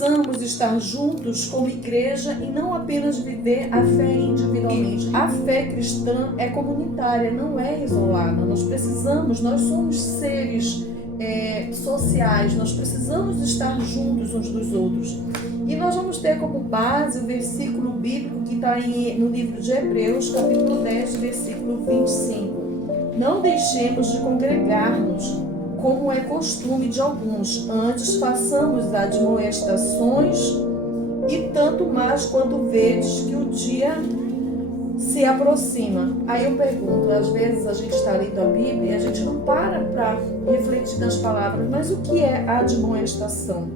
precisamos estar juntos como igreja e não apenas viver a fé individualmente. A fé cristã é comunitária, não é isolada. Nós somos seres sociais, nós precisamos estar juntos uns dos outros. E nós vamos ter como base o versículo bíblico que está no livro de Hebreus, capítulo 10, versículo 25. Não deixemos de congregar-nos, como é costume de alguns, antes façamos admoestações, e tanto mais quando vedes que o dia se aproxima. Aí eu pergunto, às vezes a gente está lendo a Bíblia e a gente não para refletir nas palavras, mas o que é admoestação?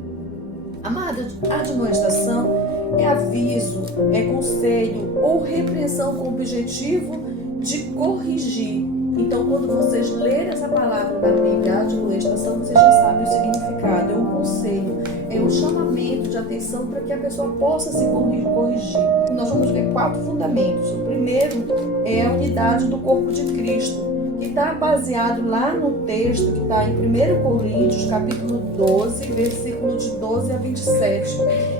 Amada, admoestação é aviso, é conselho ou repreensão com o objetivo de corrigir. Então, quando vocês lerem essa palavra da Bíblia, admoestação, vocês já sabem o significado. É um conselho, é um chamamento de atenção para que a pessoa possa se corrigir. Nós vamos ver 4 fundamentos. O primeiro é a unidade do corpo de Cristo, que está baseado lá no texto que está em 1 Coríntios, capítulo 12, versículo de 12 a 27,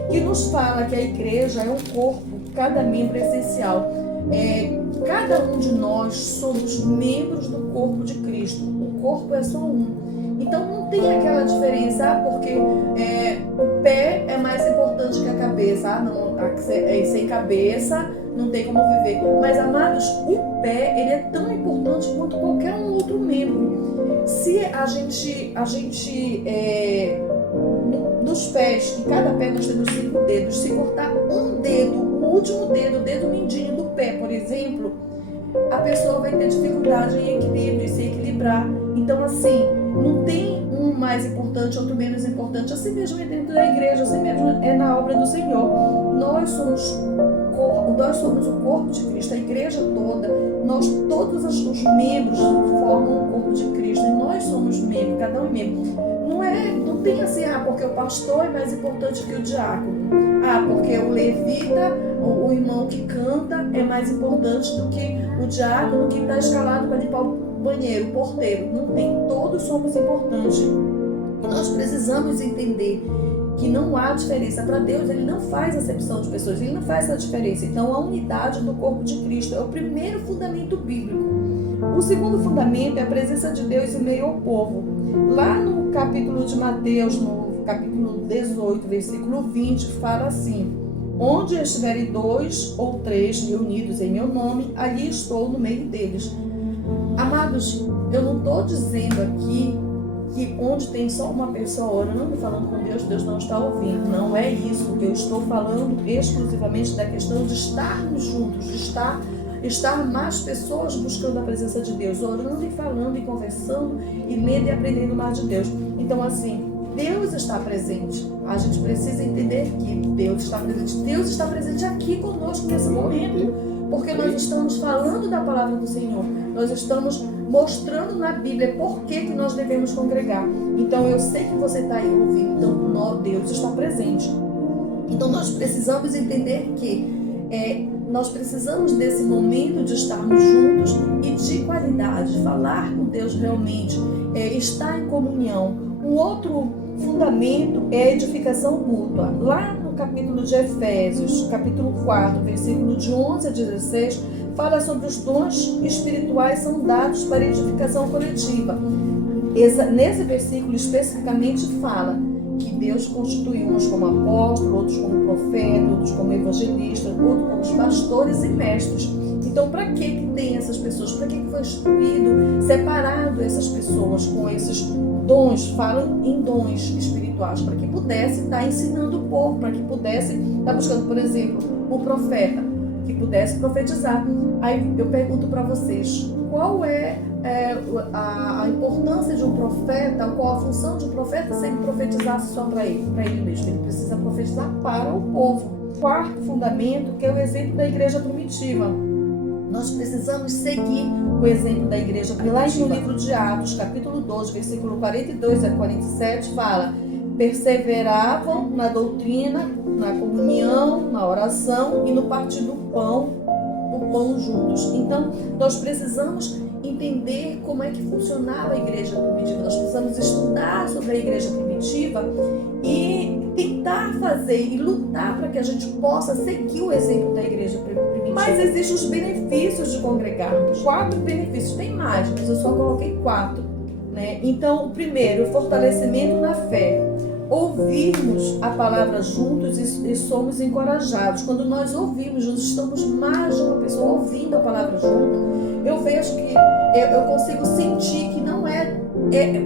que nos fala que a igreja é um corpo, cada membro é essencial. Cada um de nós somos membros do corpo de Cristo. O corpo é só um. Então não tem aquela diferença, porque o pé é mais importante que a cabeça. Sem cabeça não tem como viver. Mas, amados, o pé ele é tão importante quanto qualquer um outro membro. Se a gente nos pés, em cada pé nós temos 5 dedos, se cortar um dedo, o último dedo, o dedo mindinho do pé, por exemplo, a pessoa vai ter dificuldade em equilíbrio, em se equilibrar. Então, assim, não tem um mais importante, outro menos importante. Assim mesmo é dentro da igreja, assim mesmo é na obra do Senhor. Nós somos o corpo de Cristo, a igreja toda. Todos os membros formam o corpo de Cristo. E nós somos membros, cada um é membro. Não tem assim, porque o pastor é mais importante que o diácono. Porque o levita, o irmão que canta, é mais importante do que o diácono que está escalado para limpar o banheiro, o porteiro. Não tem, todos somos importantes. E nós precisamos entender que não há diferença. Para Deus, Ele não faz acepção de pessoas, Ele não faz essa diferença. Então, a unidade do corpo de Cristo é o primeiro fundamento bíblico. O segundo fundamento é a presença de Deus em meio ao povo. Lá no capítulo de Mateus, no capítulo 18, versículo 20, fala assim: onde estiverem 2 ou 3 reunidos em meu nome, ali estou no meio deles. Amados, eu não estou dizendo aqui que onde tem só uma pessoa orando, falando com Deus, Deus não está ouvindo. Não é isso. Eu estou falando exclusivamente da questão de estarmos juntos, de estar mais pessoas buscando a presença de Deus, orando e falando e conversando e lendo e aprendendo mais de Deus. Então, assim, Deus está presente. A gente precisa entender que Deus está presente. Deus está presente aqui conosco nesse momento, porque nós estamos falando da palavra do Senhor. Nós estamos mostrando na Bíblia por que nós devemos congregar. Então, eu sei que você está aí ouvindo. Então, Deus está presente. Então, nós precisamos entender que nós precisamos desse momento de estarmos juntos e de qualidade, falar com Deus realmente, estar em comunhão. O outro fundamento é a edificação mútua. Lá no capítulo de Efésios, capítulo 4, versículo de 11 a 16, fala sobre os dons espirituais são dados para edificação coletiva. Nesse versículo especificamente fala que Deus constituiu uns como apóstolos, outros como profetas, outros como evangelistas, outros como pastores e mestres. Então, para que tem essas pessoas? Para que foi instituído, separado essas pessoas com esses dons? Falam em dons espirituais, para que pudesse estar ensinando o povo, para que pudesse estar buscando, por exemplo, o profeta, que pudesse profetizar. Aí eu pergunto para vocês, qual é a importância de um profeta, qual a função de um profeta se ele profetizasse só para ele mesmo? Ele precisa profetizar para o povo. Quarto fundamento, que é o exemplo da igreja primitiva. Nós precisamos seguir o exemplo da igreja primitiva. Lá no livro de Atos, capítulo 12, versículo 42 a 47, fala: perseveravam na doutrina, na comunhão, na oração e no partir do pão, o pão juntos. Então, nós precisamos entender como é que funcionava a igreja primitiva. Nós precisamos estudar sobre a igreja primitiva e tentar fazer e lutar para que a gente possa seguir o exemplo da igreja primitiva. Mas existem os benefícios de congregarmos. 4 benefícios, tem mais, mas eu só coloquei 4. Né? Então, o primeiro, fortalecimento na fé. Ouvirmos a palavra juntos e somos encorajados. Quando nós ouvimos, nós estamos mais de uma pessoa ouvindo a palavra junto, eu vejo que eu consigo sentir que não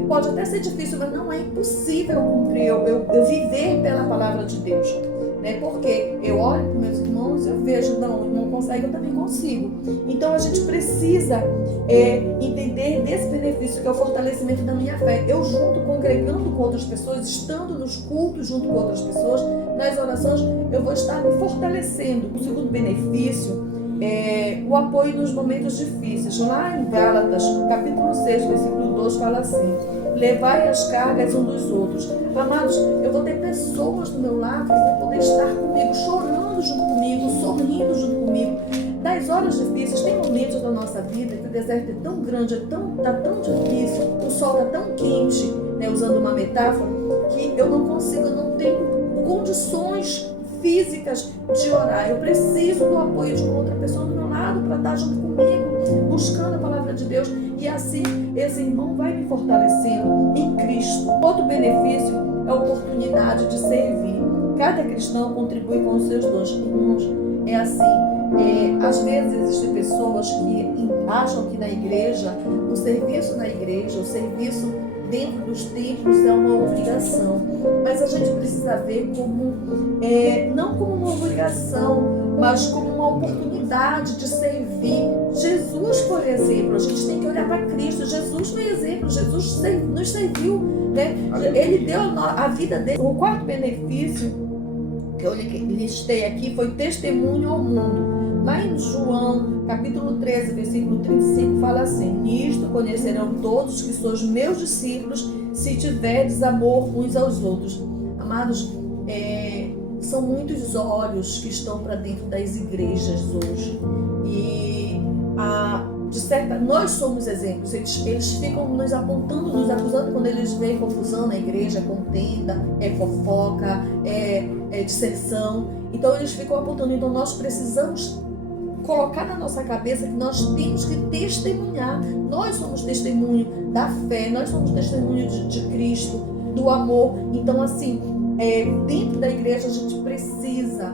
pode até ser difícil, mas não é impossível cumprir, eu viver pela palavra de Deus. Né? Porque eu olho para meus irmãos e eu vejo, não, o irmão consegue, eu também consigo. Então a gente precisa entender desse benefício que é o fortalecimento da minha fé. Eu junto, congregando com outras pessoas, estando nos cultos junto com outras pessoas, nas orações, eu vou estar me fortalecendo. O segundo benefício é o apoio nos momentos difíceis. Lá em Gálatas, capítulo 6, versículo 2, fala assim: levai as cargas uns dos outros. Amados, eu vou ter pessoas do meu lado que vão poder estar comigo, chorando junto comigo, sorrindo junto comigo. Nas horas difíceis, tem momentos da nossa vida que o deserto é tão grande, está tão difícil, o sol está tão quente, né, usando uma metáfora, que eu não consigo, eu não tenho condições físicas de orar. Eu preciso do apoio de uma outra pessoa do meu lado para estar junto comigo, buscando a palavra de Deus. E assim, esse irmão vai me fortalecendo em Cristo. Outro benefício é a oportunidade de servir. Cada cristão contribui com os seus dons. Irmãos, é assim. Às vezes existem pessoas que acham que na igreja, o serviço na igreja, o serviço dentro dos templos é uma obrigação, mas a gente precisa ver como, não como uma obrigação, mas como uma oportunidade de servir. Jesus, por exemplo, a gente tem que olhar para Cristo. Jesus foi exemplo, Jesus nos serviu, né? Ele deu a vida dele. O quarto benefício que eu listei aqui foi testemunho ao mundo. Lá em João, capítulo 13, versículo 35, fala assim: nisto conhecerão todos que sois meus discípulos, se tiverdes amor uns aos outros. Amados, são muitos olhos que estão para dentro das igrejas hoje. E, nós somos exemplos. Eles ficam nos apontando, nos acusando quando eles veem confusão na igreja, contenda, fofoca, dissensão. Então eles ficam apontando. Então nós precisamos colocar na nossa cabeça que nós temos que testemunhar. Nós somos testemunho da fé, nós somos testemunho de Cristo, do amor. Então, assim, dentro da igreja a gente precisa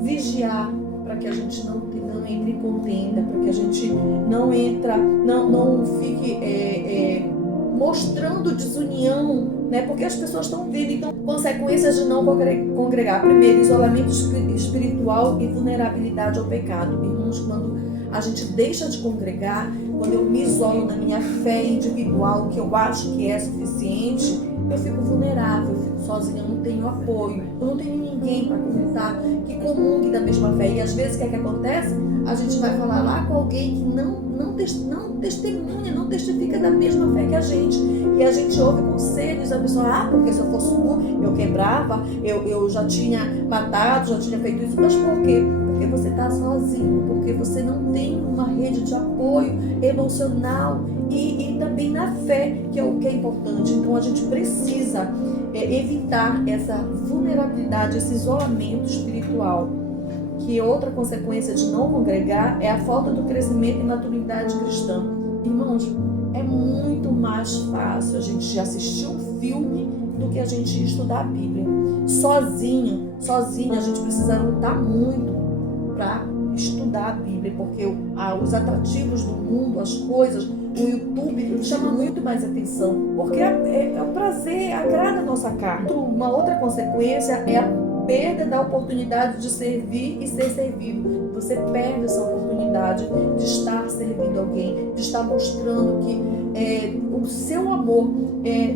vigiar para que a gente não entre em contenda, para que a gente não fique mostrando desunião, né? Porque as pessoas estão vendo. Então, consequências de não congregar: primeiro, isolamento espiritual e vulnerabilidade ao pecado. Irmãos, quando a gente deixa de congregar, quando eu me isolo na minha fé individual, que eu acho que é suficiente, eu fico vulnerável, eu fico sozinha, eu não tenho apoio, eu não tenho ninguém para contar que comungue da mesma fé. E às vezes o que é que acontece? A gente vai falar lá com alguém que não testemunha, não testifica da mesma fé que a gente. E a gente ouve conselhos, a pessoa, porque se eu fosse eu quebrava, eu já tinha matado, já tinha feito isso. Mas por quê? Porque você está sozinho, porque você não tem uma rede de apoio emocional e também na fé, que é o que é importante. Então a gente precisa evitar essa vulnerabilidade, esse isolamento espiritual. Que outra consequência de não congregar é a falta do crescimento e maturidade cristã. Irmãos, é muito mais fácil a gente assistir um filme do que a gente estudar a Bíblia. Sozinha a gente precisa lutar muito para estudar a Bíblia, porque os atrativos do mundo, as coisas, o YouTube chama muito mais atenção, porque é o prazer, agrada a nossa carne. Uma outra consequência é a perda da oportunidade de servir e ser servido. Você perde essa oportunidade de estar servindo alguém, de estar mostrando que o seu amor.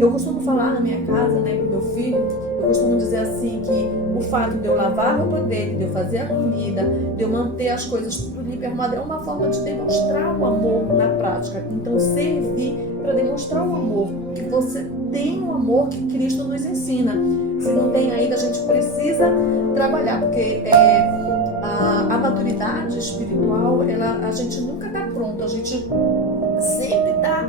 Eu costumo falar na minha casa, né, com meu filho, eu costumo dizer assim que o fato de eu lavar a roupa dele, de eu fazer a comida, de eu manter as coisas tudo limpo e arrumado, é uma forma de demonstrar o amor na prática. Então, servir para demonstrar o amor, que você tem o amor que Cristo nos ensina. Se não tem ainda, a gente precisa trabalhar, porque a maturidade espiritual, a gente nunca está pronto, a gente sempre está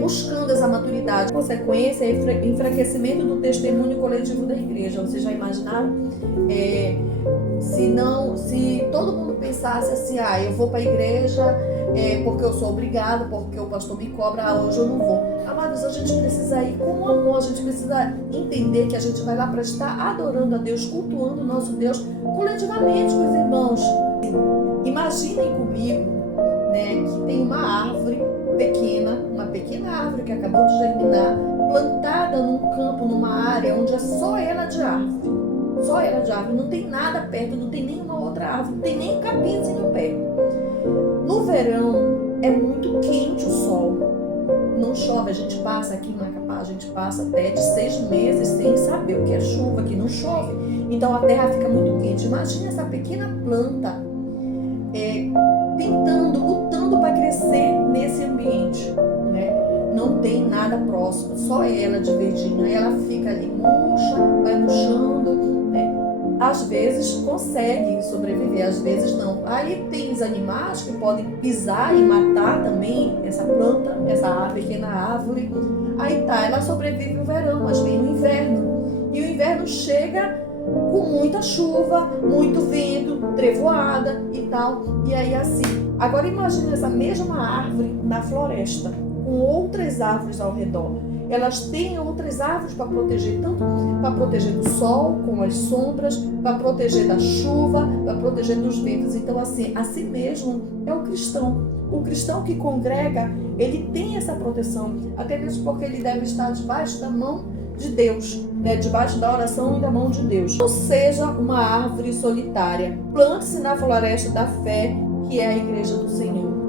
buscando essa maturidade. A consequência é enfraquecimento do testemunho coletivo da igreja. Vocês já imaginaram? Se todo mundo pensasse assim, eu vou para a igreja porque eu sou obrigado, porque o pastor me cobra, hoje eu não vou. Amados, a gente precisa ir com amor, a gente precisa entender que a gente vai lá para estar adorando a Deus, cultuando o nosso Deus coletivamente com os irmãos. Imaginem comigo, né, que tem uma árvore pequena, uma pequena árvore que acabou de germinar, plantada num campo, numa área onde é só ela de árvore. Só ela de árvore, não tem nada perto, não tem nenhuma outra árvore, não tem nem um capinzinho perto. No verão é muito quente o sol, não chove, a gente passa aqui em Macapá, a gente passa até de 6 meses sem saber o que é chuva, que não chove, então a terra fica muito quente. Imagina essa pequena planta lutando para crescer nesse ambiente, né? Não tem nada próximo, só ela de verdinho, ela fica ali murcha, vai murchando, né? Às vezes consegue sobreviver, às vezes não. Aí tem os animais que podem pisar e matar também essa planta, essa pequena árvore. Aí ela sobrevive o verão, mas vem o inverno. E o inverno chega com muita chuva, muito vento, trevoada e tal. E aí assim, agora imagine essa mesma árvore na floresta, com outras árvores ao redor. Elas têm outras árvores para proteger, tanto para proteger do sol, com as sombras, para proteger da chuva, para proteger dos ventos. Então assim mesmo é o cristão. O cristão que congrega, ele tem essa proteção, até mesmo porque ele deve estar debaixo da mão de Deus, né? Debaixo da oração e da mão de Deus. Não seja uma árvore solitária. Plante-se na floresta da fé, que é a igreja do Senhor.